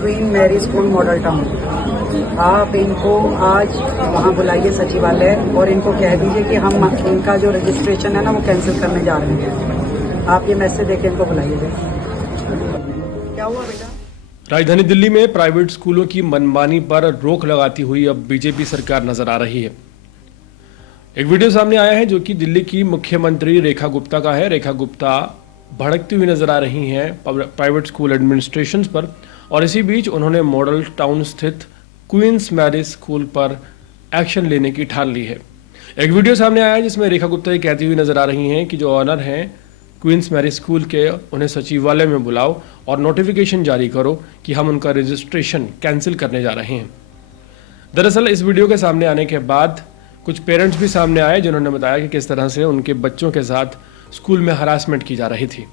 Queen Mary school Model Town. आप इनको आज वहाँ बुलाइए सचिवालय और इनको कह दीजिए कि हम इनका जो रजिस्ट्रेशन है ना वो कैंसिल करने जा रहे हैं। आप ये मैसेज देके इनको बुलाइएगा। क्या हुआ बेटा? राजधानी दिल्ली में प्राइवेट स्कूलों की मनमानी पर रोक लगाती हुई अब बीजेपी सरकार नजर आ रही है। एक वीडियो सामने आया है जो कि दिल्ली की मुख्यमंत्री रेखा गुप्ता का है। रेखा गुप्ता भड़कती हुई नजर आ रही हैं प्राइवेट स्कूल एडमिनिस्ट्रेशंस पर, और इसी बीच उन्होंने मॉडल टाउन स्थित क्वींस मैरी स्कूल पर एक्शन लेने की ठान ली है। एक वीडियो सामने आया है जिसमें रेखा गुप्ता ये कहती हुई नजर आ रही हैं कि जो ऑनर हैं क्वींस मैरी स्कूल के, उन्हें सचिवालय में बुलाओ और नोटिफिकेशन जारी करो कि हम उनका रजिस्ट्रेशन कैंसिल करने जा रहे हैं। दरअसल इस वीडियो के सामने आने के बाद कुछ पेरेंट्स भी सामने आए जिन्होंने बताया कि किस तरह से उनके बच्चों के साथ स्कूल में हरासमेंट की जा रही थी।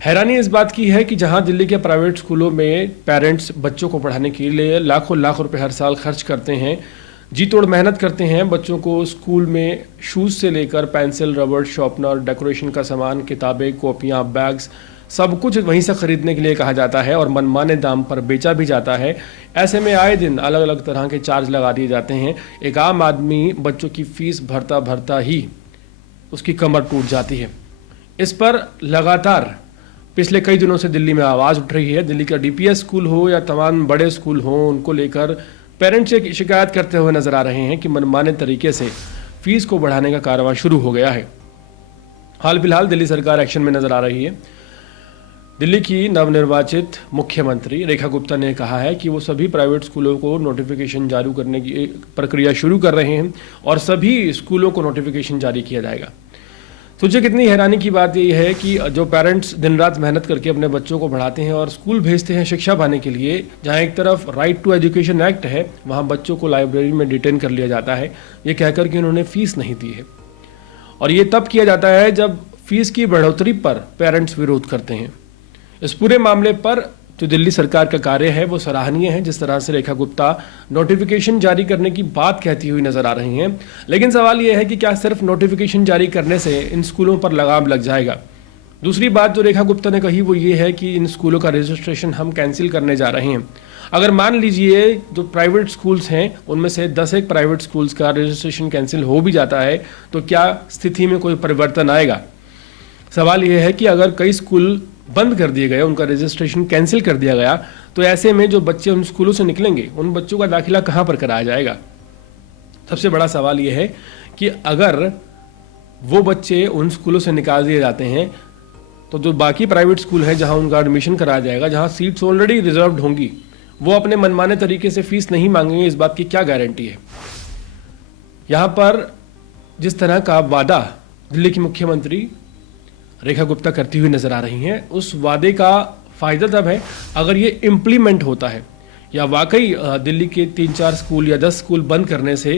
हैरानी इस बात की है कि जहां दिल्ली के प्राइवेट स्कूलों में पेरेंट्स बच्चों को पढ़ाने के लिए लाखों लाख रुपए हर साल खर्च करते हैं, जी तोड़ मेहनत करते हैं, बच्चों को स्कूल में शूज़ से लेकर पेंसिल, रबड़, शार्पनर, डेकोरेशन का सामान, किताबें, कॉपियाँ, बैग्स, सब कुछ वहीं से खरीदने के लिए कहा जाता है और मनमाने दाम पर बेचा भी जाता है। ऐसे में आए दिन अलग अलग तरह के चार्ज लगा दिए जाते हैं। एक आम आदमी बच्चों की फीस भरता भरता ही उसकी कमर टूट जाती है। इस पर लगातार पिछले कई दिनों से दिल्ली में आवाज़ उठ रही है। दिल्ली का डीपीएस स्कूल हो या तमाम बड़े स्कूल हो, उनको लेकर पेरेंट्स से शिकायत करते हुए नजर आ रहे हैं कि मनमाने तरीके से फीस को बढ़ाने का कारवां शुरू हो गया है। हाल फिलहाल दिल्ली सरकार एक्शन में नजर आ रही है। दिल्ली की नवनिर्वाचित मुख्यमंत्री रेखा गुप्ता ने कहा है कि वो सभी प्राइवेट स्कूलों को नोटिफिकेशन जारी करने की प्रक्रिया शुरू कर रहे हैं और सभी स्कूलों को नोटिफिकेशन जारी किया जाएगा। सोचिए कितनी हैरानी की बात यह है कि जो पेरेंट्स दिन रात मेहनत करके अपने बच्चों को पढ़ाते हैं और स्कूल भेजते हैं शिक्षा पाने के लिए, जहां एक तरफ राइट टू एजुकेशन एक्ट है, वहां बच्चों को लाइब्रेरी में डिटेन कर लिया जाता है ये कहकर कि उन्होंने फीस नहीं दी है। और ये तब किया जाता है जब फीस की बढ़ोतरी पर पेरेंट्स विरोध करते हैं। इस पूरे मामले पर जो दिल्ली सरकार का कार्य है वो सराहनीय है। जिस तरह से रेखा गुप्ता नोटिफिकेशन जारी करने की बात कहती हुई नजर आ रही हैं, लेकिन सवाल यह है कि क्या सिर्फ नोटिफिकेशन जारी करने से इन स्कूलों पर लगाम लग जाएगा? दूसरी बात जो रेखा गुप्ता ने कही वो ये है कि इन स्कूलों का रजिस्ट्रेशन हम कैंसिल करने जा रहे हैं। अगर मान लीजिए जो प्राइवेट स्कूल्स हैं उनमें से 10 प्राइवेट स्कूल्स का रजिस्ट्रेशन कैंसिल हो भी जाता है तो क्या स्थिति में कोई परिवर्तन आएगा? सवाल यह है कि अगर कई स्कूल बंद कर दिए गए, उनका रजिस्ट्रेशन कैंसिल कर दिया गया, तो ऐसे में जो बच्चे उन स्कूलों से निकलेंगे उन बच्चों का दाखिला कहाँ पर कराया जाएगा? सबसे बड़ा सवाल यह है कि अगर वो बच्चे उन स्कूलों से निकाल दिए जाते हैं तो जो बाकी प्राइवेट स्कूल हैं जहां उनका एडमिशन कराया जाएगा, जहां सीट्स ऑलरेडी रिजर्व्ड होंगी, वो अपने मनमाने तरीके से फीस नहीं मांगेंगे, इस बात की क्या गारंटी है? यहाँ पर जिस तरह का वादा दिल्ली की मुख्यमंत्री रेखा गुप्ता करती हुई नजर आ रही हैं, उस वादे का फायदा तब है अगर ये इम्प्लीमेंट होता है या वाकई दिल्ली के 3-4 स्कूल या 10 स्कूल बंद करने से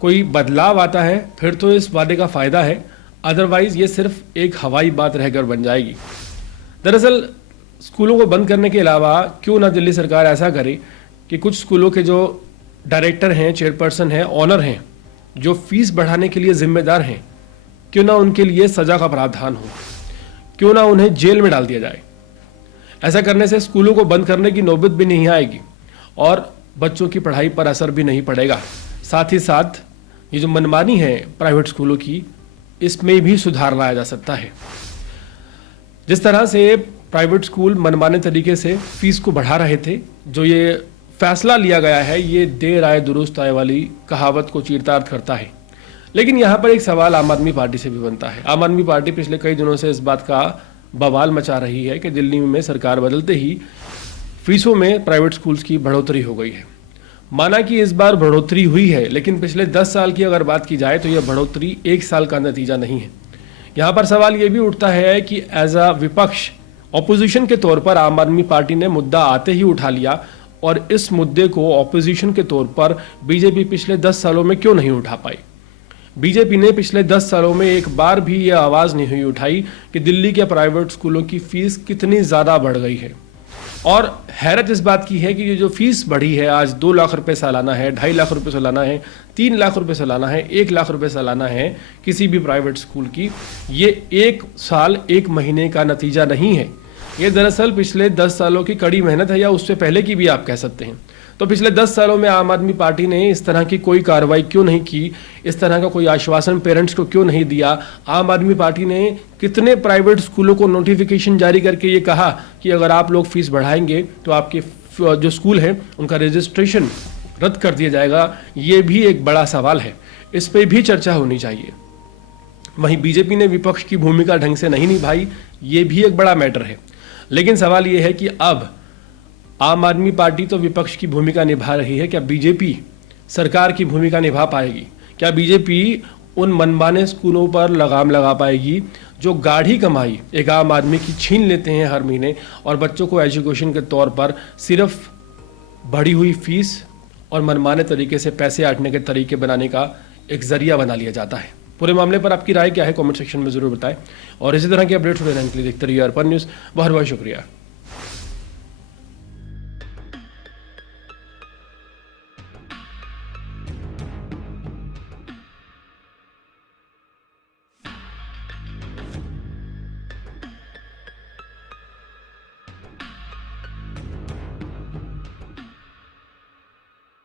कोई बदलाव आता है, फिर तो इस वादे का फायदा है। अदरवाइज ये सिर्फ एक हवाई बात रहकर बन जाएगी। दरअसल स्कूलों को बंद करने के अलावा क्यों ना दिल्ली सरकार ऐसा करे कि कुछ स्कूलों के जो डायरेक्टर हैं, चेयरपर्सन हैं, ऑनर हैं, जो फीस बढ़ाने के लिए जिम्मेदार हैं, क्यों ना उनके लिए सजा का प्रावधान हो, क्यों ना उन्हें जेल में डाल दिया जाए। ऐसा करने से स्कूलों को बंद करने की नौबत भी नहीं आएगी और बच्चों की पढ़ाई पर असर भी नहीं पड़ेगा। साथ ही साथ ये जो मनमानी है प्राइवेट स्कूलों की, इसमें भी सुधार लाया जा सकता है। जिस तरह से प्राइवेट स्कूल मनमाने तरीके से फीस को बढ़ा रहे थे, जो ये फैसला लिया गया है, ये देर आए दुरुस्त आए वाली कहावत को चरितार्थ करता है। लेकिन यहाँ पर एक सवाल आम आदमी पार्टी से भी बनता है। आम आदमी पार्टी पिछले कई दिनों से इस बात का बवाल मचा रही है कि दिल्ली में सरकार बदलते ही फीसों में प्राइवेट स्कूल्स की बढ़ोतरी हो गई है। माना कि इस बार बढ़ोतरी हुई है, लेकिन पिछले 10 साल की अगर बात की जाए तो यह बढ़ोतरी 1 साल का नतीजा नहीं है। यहाँ पर सवाल ये भी उठता है कि एज अ विपक्ष, ऑपोजिशन के तौर पर आम आदमी पार्टी ने मुद्दा आते ही उठा लिया और इस मुद्दे को ऑपोजिशन के तौर पर बीजेपी पिछले 10 सालों में क्यों नहीं उठा पाई? बीजेपी ने पिछले 10 सालों में एक बार भी यह आवाज़ नहीं उठाई कि दिल्ली के प्राइवेट स्कूलों की फीस कितनी ज़्यादा बढ़ गई है। और हैरत इस बात की है कि ये जो फीस बढ़ी है, आज 2 लाख रुपए सालाना है, 2.5 लाख रुपए सालाना है, 3 लाख रुपए सालाना है, 1 लाख रुपए सालाना है किसी भी प्राइवेट स्कूल की, ये 1 साल 1 महीने का नतीजा नहीं है। ये दरअसल पिछले 10 सालों की कड़ी मेहनत है, या उससे पहले की भी आप कह सकते हैं। तो पिछले 10 सालों में आम आदमी पार्टी ने इस तरह की कोई कार्रवाई क्यों नहीं की, इस तरह का कोई आश्वासन पेरेंट्स को क्यों नहीं दिया? आम आदमी पार्टी ने कितने प्राइवेट स्कूलों को नोटिफिकेशन जारी करके ये कहा कि अगर आप लोग फीस बढ़ाएंगे तो आपके जो स्कूल है उनका रजिस्ट्रेशन रद्द कर दिया जाएगा? ये भी एक बड़ा सवाल है, इस पर भी चर्चा होनी चाहिए। वहीं बीजेपी ने विपक्ष की भूमिका ढंग से नहीं निभाई, ये भी एक बड़ा मैटर है। लेकिन सवाल ये है कि अब आम आदमी पार्टी तो विपक्ष की भूमिका निभा रही है, क्या बीजेपी सरकार की भूमिका निभा पाएगी? क्या बीजेपी उन मनमाने स्कूलों पर लगाम लगा पाएगी जो गाढ़ी कमाई एक आम आदमी की छीन लेते हैं हर महीने, और बच्चों को एजुकेशन के तौर पर सिर्फ बढ़ी हुई फीस और मनमाने तरीके से पैसे आटने के तरीके बनाने का एक जरिया बना लिया जाता है? पूरे मामले पर आपकी राय क्या है, कमेंट सेक्शन में जरूर बताएं। और इसी तरह के अपडेट्स रहने के लिए देखते रहिए अर्पण न्यूज़। बहुत बहुत शुक्रिया।